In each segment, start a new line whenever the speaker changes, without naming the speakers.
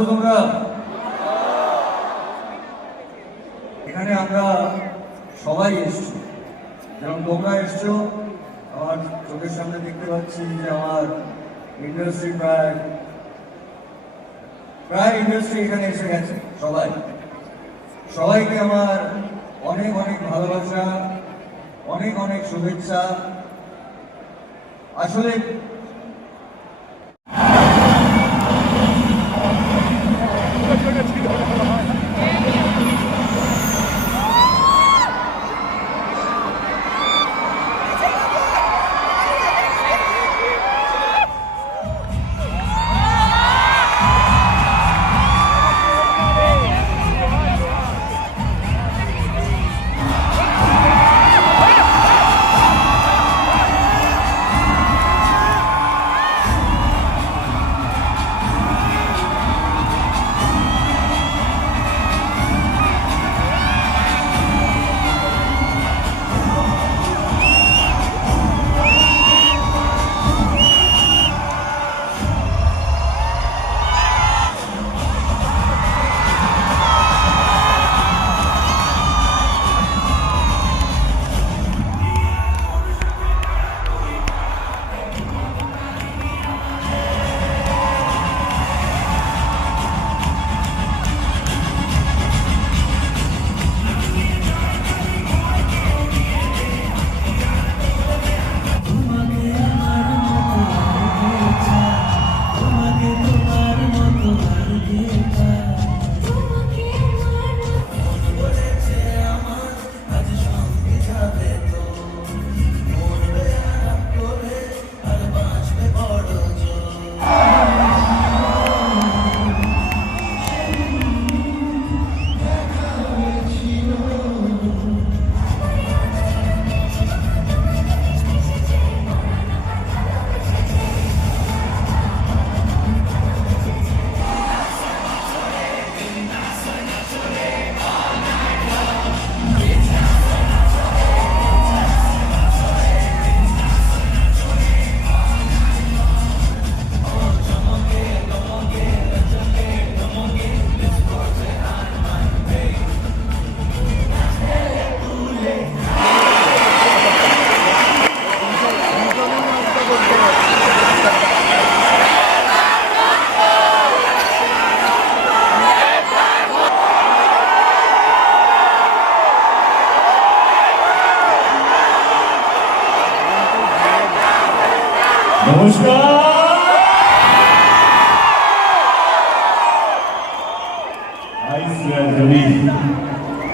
আছো তোমরা? এখানে আমরা সবাই এসছি। যেমন তোমরা এসছো, আমার চোখের সামনে দেখতে পাচ্ছি যে আমার ইন্ডাস্ট্রি প্রায় প্রায় ইন্ডাস্ট্রি এখানে এসে গেছে, সবাই। সবাইকে আমার অনেক অনেক ভালোবাসা, অনেক অনেক শুভেচ্ছা। আসলে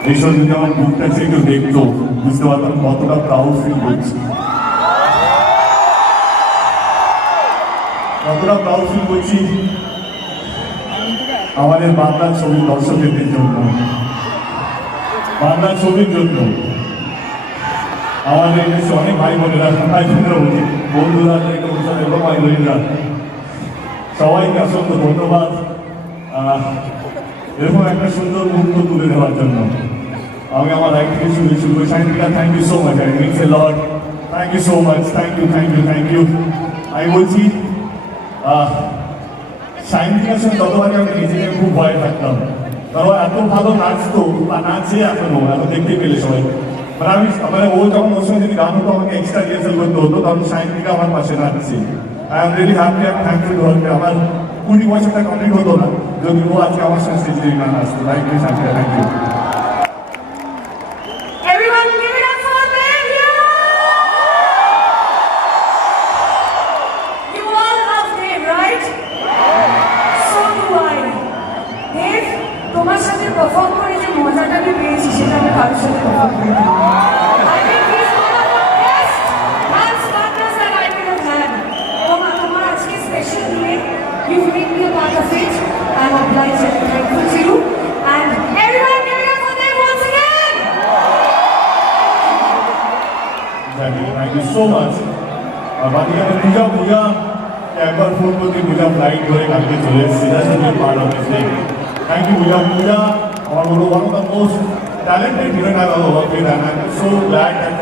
এইসব যদি আমার মুখটা যে কেউ দেখতো, বুঝতে পারতাম কতটা প্রাউড ফিল করছি। কতটা প্রাউড ফিল করছি আমাদের বাংলা ছবির দর্শকদের জন্য। বাংলা ছবির জন্য। আমাদের দেশে অনেক ভাই বোনেরা ভাই বোনেরা বলছি বন্ধুরা, এবং ভাই বোনেরা, সবাইকে অসংখ্য ধন্যবাদ। এরকম একটা সুন্দর মুহূর্ত তুলে দেওয়ার জন্য। আমি আমার লাইফ থেকে শুরু শুরু করি thank you so much I means a lot thank you so much thank you thank you thank you আমি বলছি সাইন্টিকার সঙ্গে যতবারই আমি নিজেকে খুব ভয় থাকতাম কারণ এত ভালো নাচতো, বা নাচে এখনও, এত দেখতে পেলে সবাই। মানে আমি মানে ও যখন ওর সঙ্গে যদি গান হতো, আমাকে এক্সট্রা রিহার্সাল করতে হতো, তখন সাইন্টিকা আমার পাশে নাচছে। I am really happy thankful to her আমার কুড়ি বছরটা কমপ্লিট হতো না। যদি ও আজকে আমার সঙ্গে স্টেজে গান আসতো thank you Sayantika thank you
Everyone
আর বাকি আমি পূজা। একবার ফোন করতে পূজা ধরে চলে এসেছি। Part of this thank you Pooja Pooja. আমার বলো ওয়ান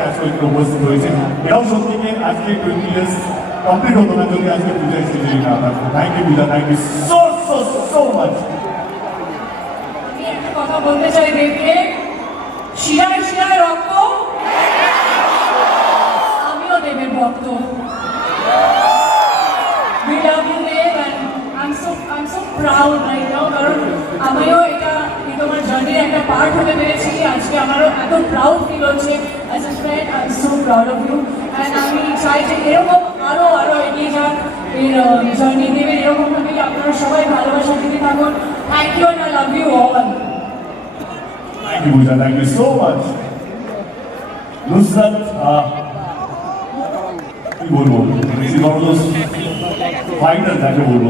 আজকে এখানে হয়েছে। এটাও সত্যিকে আজকে টোয়েন্টি ইয়ার্স কমপ্লিট যদি আজকে পূজা এসেছে না থাকতো সো সো সো মাচ
কথা পেরেছি আজকে আমারও এত প্রাউড ফিল হচ্ছে as a friend I am so proud of you and আমি চাই যে এরকম আরও আরও এগিয়ে যান এর জার্নি দেবেন এরকমভাবেই আপনারা সবাই ভালোবাসা দিতে থাকুন। Thank you and I love you all
Thank you, Pooja. Thank you so much. Nusrat, uh, কি বলব? She's one of those fighters যাকে বলব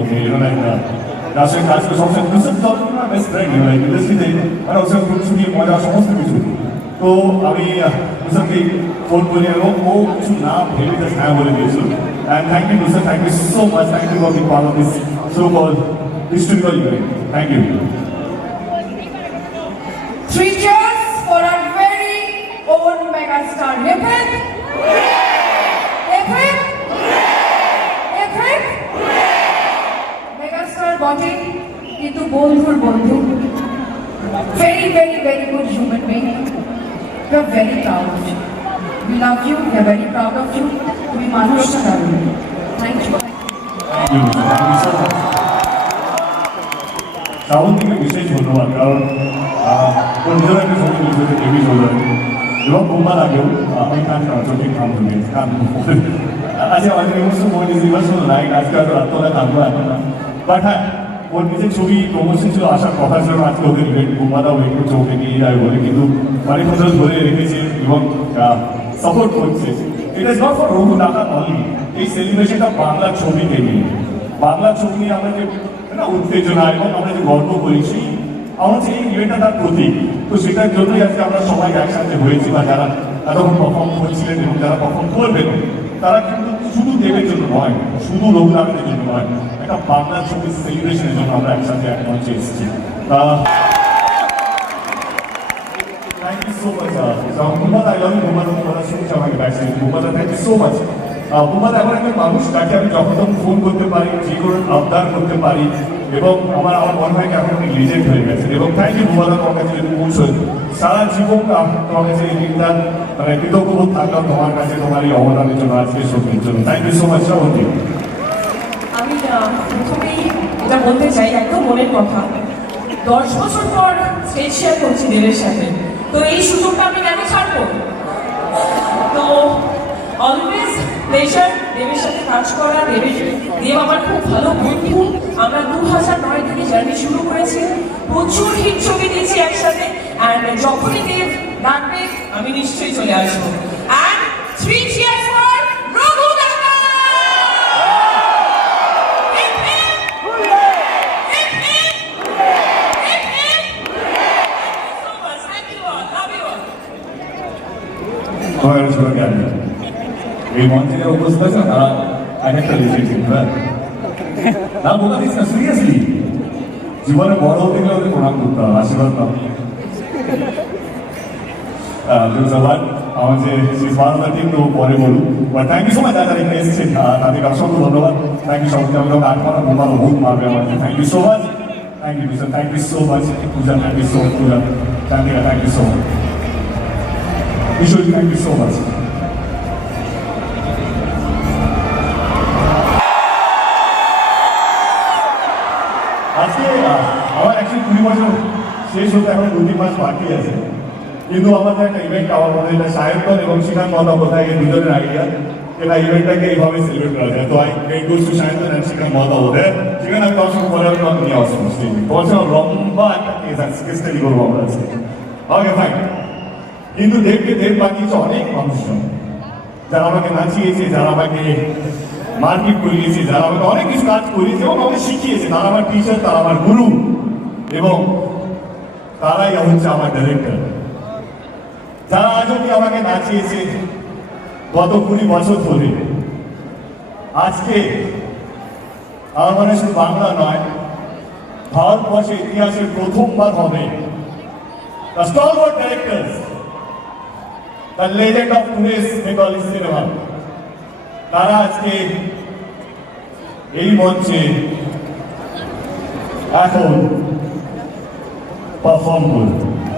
যার সঙ্গে কাজ সবসময় নুসরাত তো বেস্ট ফ্রেন্ড know, like, ইন্ডাস্ট্রিতে মানে ওর ছুটি মজা সমস্ত কিছু। তো আমি আহ, নুসরাতকে ফোন করি এবং ও কিছু না ভেবে জাস্ট হ্যাঁ বলে দিয়েছিল and thank you Nusrat thank you so much thank you for being part of this so call historical event thank you
Three cheers for our very own megastar. Nipit? Nipit? Nipit? Megastar বটে কিন্তু বন্ধুর বন্ধু very very very good human being we are very proud of you. We love you. We are very proud of you. তুমি মানুষটা দারুণ thank you
Thank you, Mr. Thank you so much. শ্রাবন্তীকে বিশেষ ধন্যবাদ কারণ আহ, ওর নিজের একটা ছবি তুলছে টিভি চৌধুরী এবং বোম্বার আগেও আমি কান চোখে কান ধুয়ে কান আচ্ছা আমাদের ইমোশন মোট ইজ ইমোশনাল রাইট আজকে হয়তো রাত্রবেলা কাঁদবো এখন না বাট হ্যাঁ ওর নিজের ছবি প্রমোশন ছিল আসার কথা ছিল আজকে ওদের ইভেন্ট বোম্বাদা ওয়েট করছে ওকে নিয়ে যায় বলে কিন্তু অনেক বছর ধরে রেখেছে এবং সাপোর্ট করছে। এটা ইজ নট ফর রঘু টাকা অনলি এই সেলিব্রেশনটা বাংলা ছবিকে নিয়ে। বাংলা ছবি নিয়ে আমরা যে, না, উত্তেজনা এবং আমরা যে গর্ব করি, সেই আমার যে এই ইভেন্টটা তার প্রতীক। তো সেটার জন্যই আজকে আমরা সবাই একসাথে হয়েছি বা যারা এতক্ষণ পারফর্ম করছিলেন এবং যারা পারফর্ম করবেন, তারা কিন্তু শুধু দেবের জন্য নয় শুধু রঘুনাথের জন্য নয় একটা বাংলা ছবির সেলিব্রেশনের জন্য আমরা একসাথে এক মঞ্চে এসেছি তা Thank you so much. Uh, so, Muhammad, I love you, Muhammad. তোমার শুনছি আমাকে ব্যাকস্টেজ মুহাম্মদ এমন একটা মানুষ তাকে আমি যখন তখন ফোন করতে পারি যে কোনো আবদার করতে পারি, এবং আমার আমার মনে হয় এখন উনি লিজেন্ড হয়ে গেছেন। এবং থ্যাংক ইউ মুহাম্মদ তোমার কাছে যদি পৌঁছন সারা জীবন তোমার কাছে দিনটা মানে কৃতজ্ঞ থাকলাম তোমার কাছে, তোমার এই অবদানের জন্য, আজকে সত্যির জন্য। Thank you so much Srabanti.
আমি প্রথমেই এটা বলতে চাই, একদম মনের কথা। দশ বছর পর স্টেজ শেয়ার করছি দেবের সাথে। তো এই সুযোগটা আমি কেন ছাড়বো? তো অলওয়েজ প্লেজার দেবের সাথে কাজ করা দেবের দেব আমার খুব ভালো বন্ধু আমরা দু হাজার নয় থেকে জার্নি শুরু করেছি। প্রচুর হিট ছবি দিয়েছি একসাথে। অ্যান্ড যখনই দেব ডাকবে আমি নিশ্চয়ই চলে আসব। And three cheers for Raghu দাদা! Hip hip! Hip hip! Hip hip!
কিন্তু হ্যাঁ না বোকা দিস না সিরিয়াসলি জীবনে বড় হতে গেলে ওদের প্রণাম করতে হবে আশীর্বাদ পাবো ধন্যবাদ আমার যে সেই স্মারকটা টিম তো পরে বলুন but thank you so much যারা এখানে এসেছেন তাদেরকে অসংখ্য ধন্যবাদ থ্যাংক ইউ সবাইকে আমি আট মারা বোমা বহুত মারবে আমাকে thank you so much thank you sir thank you so much Pooja thank you so much Pooja thank you thank you so much Ishwari thank you so much আজকে আহ, আমার অ্যাকচুয়ালি কুড়ি বছর শেষ হতে এখন দু তিন মাস বাকি আছে। কিন্তু আমাদের একটা ইভেন্ট আমার মধ্যে এটা সায়ন্তন এবং শ্রীকান্ত এই দুজনের আইডিয়া এটা ইভেন্টটাকে এইভাবে সেলিব্রেট করা যায়। তো I goes to Sayantan and Srikanta মহোদয় সেখানে আমি তোমার পরে আমি নিয়ে আসব তোমার সঙ্গে লম্বা একটা কেস আছে কেস স্টাডি করব আমরা আজকে। ওকে ফাইন কিন্তু দেবকে দেব বানিয়েছে অনেক মানুষজন। যারা আমাকে নাচিয়েছে, যারা আমাকে মারপিট করিয়েছে, যারা আমাকে অনেক কিছু কাজ করিয়েছে এবং আমাকে শিখিয়েছে। তারা আমার টিচার তারা আমার গুরু এবং তারাই হচ্ছে আমার ডাইরেক্টর যারা আজ অব্দি আমাকে নাচিয়েছে গত কুড়ি বছর ধরে। আজকে আমার মনে শুধু বাংলা নয় ভারতবর্ষের ইতিহাসের প্রথমবার হবে। Cinema তারা আজকে এই মঞ্চে এখন perform good.